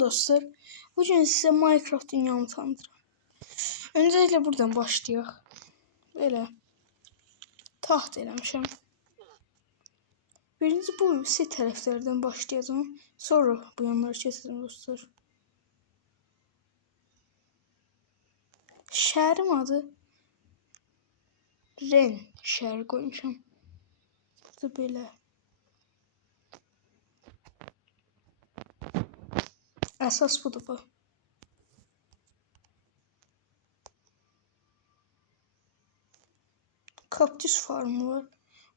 Dostlar, bugün size Minecraft dünyamı tanıtırım. Öncelikle buradan başlayaq. Belə taxt eləmişəm. Birinci bu set tərəflərdən başlayacağım. Sonra bu yanları keçəcəm dostlar. Şəhərim adı Ren şəhəri qoymuşam. Burada belə. Əsas budur bu. Kaktüs farmı var.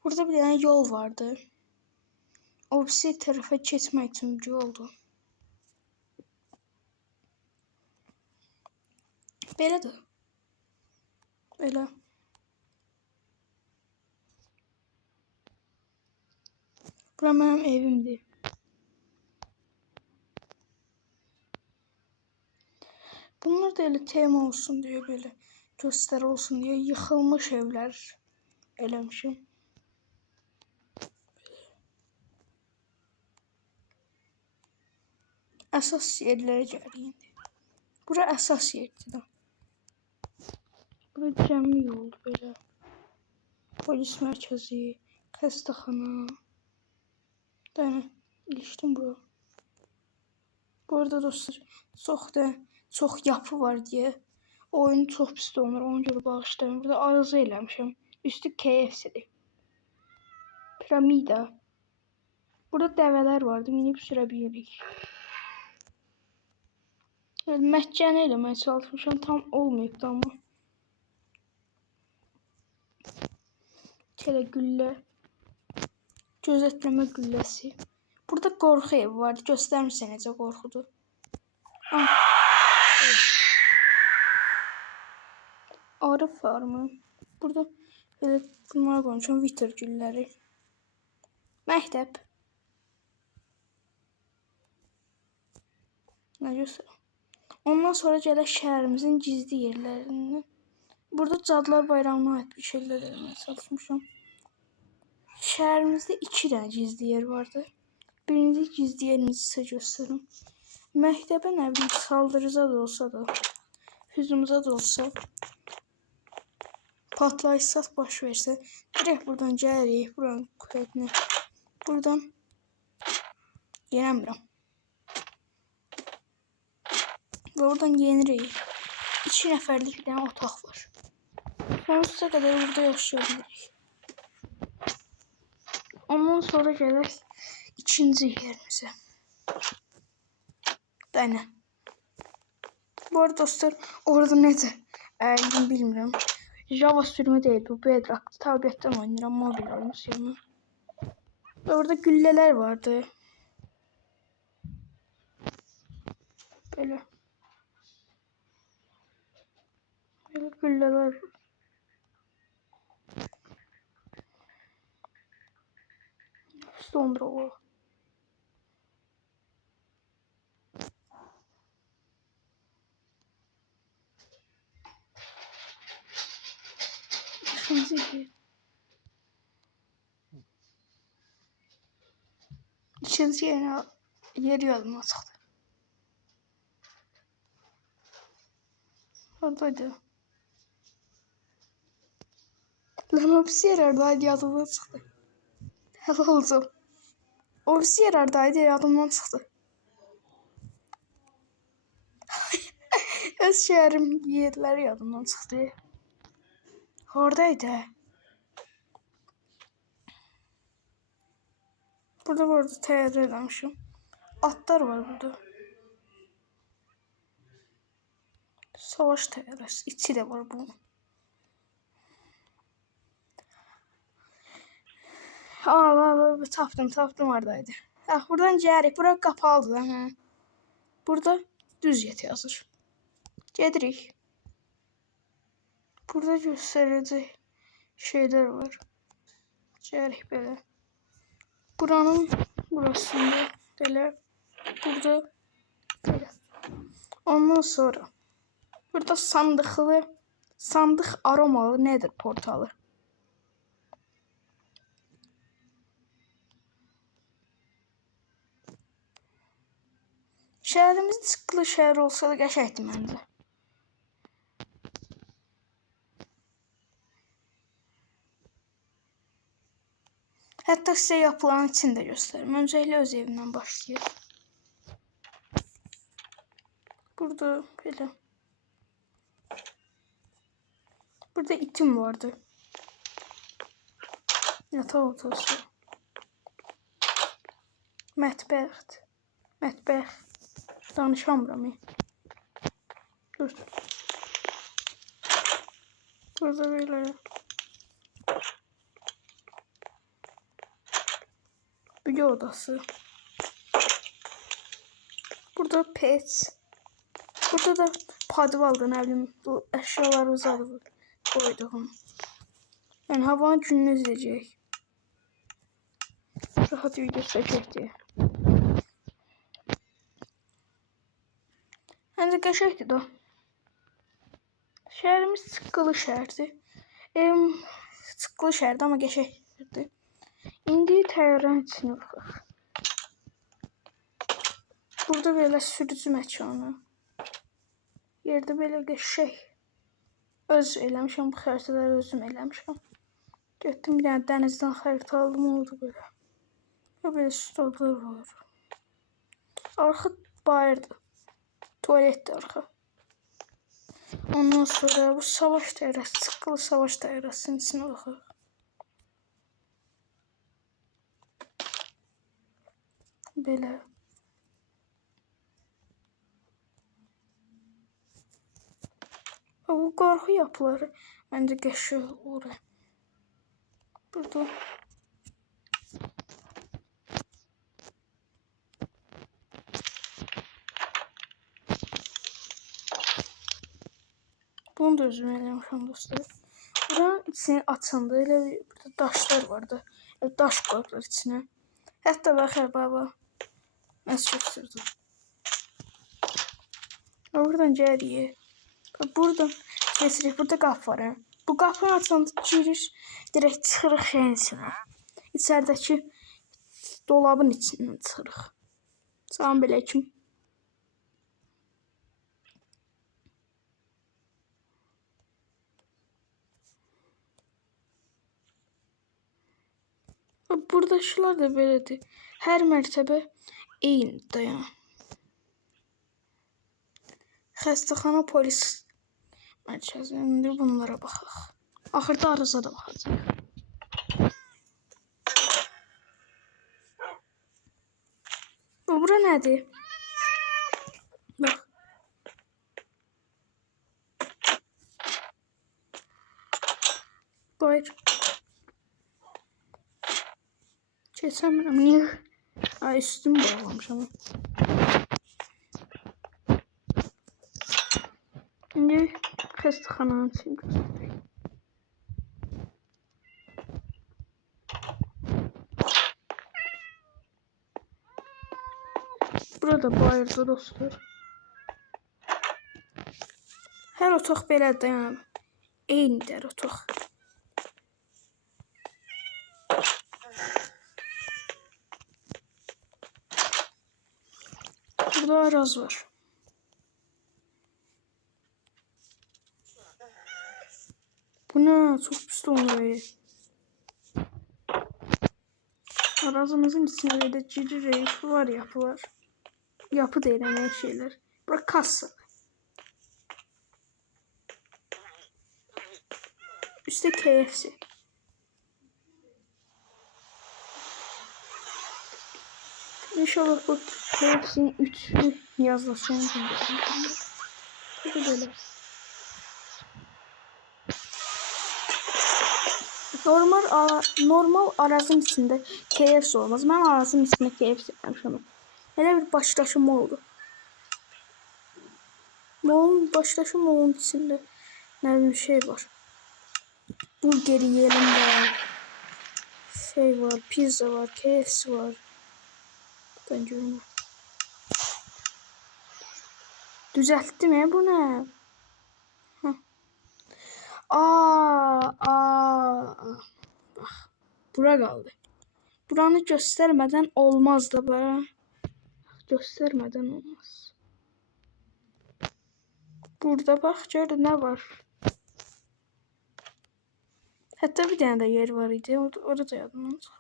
Burada bir tane yol vardı. O birisi tərəfə keçmək üçün bir yoldu. Belədir. Belə. Bura mənim evimdir. Bunlar da elə tema olsun deyə belə göstəri olsun deyə yıxılmış evlər eləmişim. Əsas yerlərə gəlirik indi. Bura əsas yerdir. Bura cəmi yoldur belə. Polis mərkəzi, xəstəxana. Yəni ilişdim bura. Bu arada dostlar çox yapı var deyə oyun çox pis olmur. Ona görə bağışlayın. Burada arıza eləmişəm. Üstü KFC'dir. Piramida. Burada dəvələr vardı. Minib sürə bilirik. Məhkəni eləməyə çalışmışam. Tam olmayıbdı amma. Belə güllə. Gözetləmə gülləsi. Burada qorxu evi vardı. Göstərmişsə necə qorxudur. Arı farmı. Burada belə bunlara qoymuşam. Viter gülləri. Məktəb. Nə göstər? Ondan sonra gələk şəhərimizin gizli yerlərindən. Burada Cadılar Bayramına aid bir şeylər eləməyə çalışmışam. Şəhərimizdə 2 dənə gizli yer vardı. Birinci gizli yerimizi sizə göstərim. Məktəbə nə bilim saldırıza da olsa da, hücumuza da olsa, patlayışsat baş versə, direkt buradan gəlirik, buranın kuvvetini, buradan yenəmirəm. Və oradan yenirik. 2 nəfərlik bir dənə otaq var. Sonsuza qədər burada yaşayabilirik. Ondan sonra gəlir ikinci yerimizə. Dənə. Bu arada dostlar, orada necə əyildim bilmirəm. Java sürümü deyil, bu Bedrock. Tabletdən oynayıram, mobil oyunu. Ve orada güllələr vardı. Böyle. Böyle güllələr. Sonra o. İkinci yer yadıma çıxdı. Oradaydı. Lan ofisi yerardaydı yadımdan çıxdı. Hələ olacaq. Ofisi yerardaydı yadımdan çıxdı. Öz şəhərim yerləri yadımdan çıxdı. Oradaydı. Burada bu arada təyyarə eləmişim. Atlar var burada. Savaş təyyarəsi. İçi də var bunun. Tapdım oradaydı. Buradan gəlirik. Bura qapalıdır. Burada düz get yazır. Gedirik. Burada göstərəcək şeylər var. Gəlirik belə. Buranın burasında belə. Burada belə. Ondan sonra burada sandıq aromalı nedir portalı. Şəhərimiz sıxlı şəhər olsa da qəşəngdir məncə. Hətta sizə yapılan için də göstərim. Öncəliklə öz evimdən başlayır. Burada belə. Burada itim vardı. Yataq otası. Mətbəx. Mətbəx. Danışamıram. Dur. Burada belə. Bilgi odası. Burada pet. Burada da padvalda nə bilim bu əşyalarımızı alıb koyduğum. Yani havanın gününü izleyecek. Rahat video çəkək deyə. Məncə qəşəngdir də. Şəhərimiz sıxılı şəhərdir. Evim sıxılı şəhərdir amma qəşəngdir. İndi təyyarənin içinə baxaq. Burada belə sürücü məkanı. Yerdə belə qəşəng. Öz eləmişəm, bu xəritələri özüm eləmişəm. Getdim bir dənə dənizdən xəritə aldım, oldu belə. Böyle stollar var. Arka bayırdı. Tuvalet de arka. Ondan sonra bu savaş dairesi, sıkılı savaş dairesinin içine bakıyor. Böyle. Bu korku yapıları bence geçiyor oraya. Burada. Bunu da özüm eləmişəm dostlar. Buranın içini açanda elə burada daşlar vardı. Daş qoydular içine. Hətta baxır baba. Nəsə göstərdim. Buradan gəlirik. Buradan kesirik. Burada qapı var. Bu qapını açanda girir. Direkt çıxırıq şeyin içine. İçəridəki dolabın içindən çıxırıq. Salam aleyküm. Burada şular da belədir. Hər mərtəbə eyni dayan. Xəstəxana polis mərkəzində bunlara baxaq. Axırda arıza da baxacaq. Bura nədir? Bax. Bayır. Keçəmirəm. Niyə? Ay, üstümü bağlamışam. İndi xəstəxananın içini göstərək. Burada bayırda dostlar. Hər otaq belədir dayanıb. Eynidir otaq. Burada araz var. Bu ne? Çok pis orayı. Arazımızın içine böyle ciri var, yapı var. Yapı değil yani şeyler. Bura kassa. Üstte KFC. İnşallah bu KFC'nin üçlü yazılışını böyle. Normal arazın içinde KFC olmaz. Ben arazın içinde KFC yapmışım. Hele bir başlaşım oldu. Başlaşım olun içinde ne bir şey var. Burger yiyelim var. Şey var, pizza var, KFC var. Ben görmüyorum. Düzelttim ya, bu ne? Bak, bura kaldı. Buranı göstermeden olmaz da bana. göstermeden olmaz. Burada bak gör ne var. Hatta bir tane de yer var idi. Orada yadımdan çıxıb.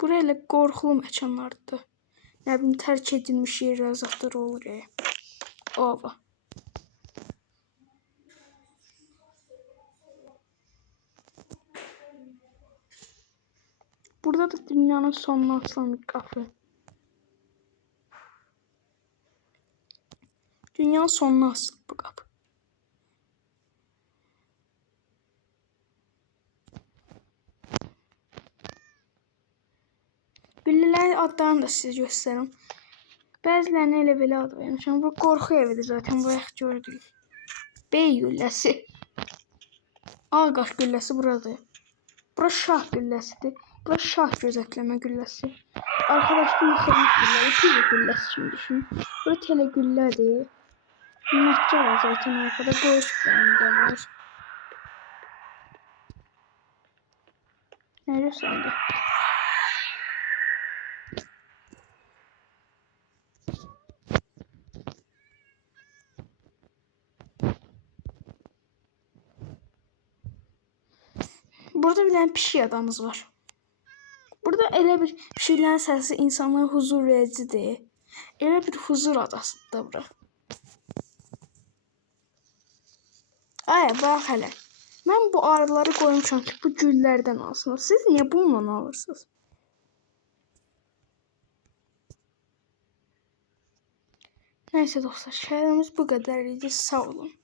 Burayla qorxulu məkanlardır. Nə bilim tərk edilmiş yerlər zətləri olur ya. Ova. Burada da dünyanın sonuna açılan bir qapı. Dünyanın sonuna açılıb bu qapı. Güllələrin adlarını da sizə göstərim. Bəzilərini elə belə ad vermişəm. Bu qorxu evidir zaten. Bu yaxşı gördük. Bey gülləsi. Ağqaş gülləsi buradır. Bura şah gülləsidir. Bura şah gözetləmə gülləsi. Arkadaşlar yıxılmış gülləri. Pizza gülləsi kimi düşün. Bura tele güllədir. Matça var zaten arkada. Qoğuş da var. Ne gösterdi? Burada bir tane pişik adamımız var. Burada elə bir pişiklərin səsi insanlara huzur vericidir. Elə bir huzur adasıdır bura. Ay bax hələ. Mən bu arıları qoymuşam ki, bu güllərdən alsınlar. Siz niyə bununla alırsınız? Neyse dostlar, şəhərimiz bu qədər idi. Sağ olun.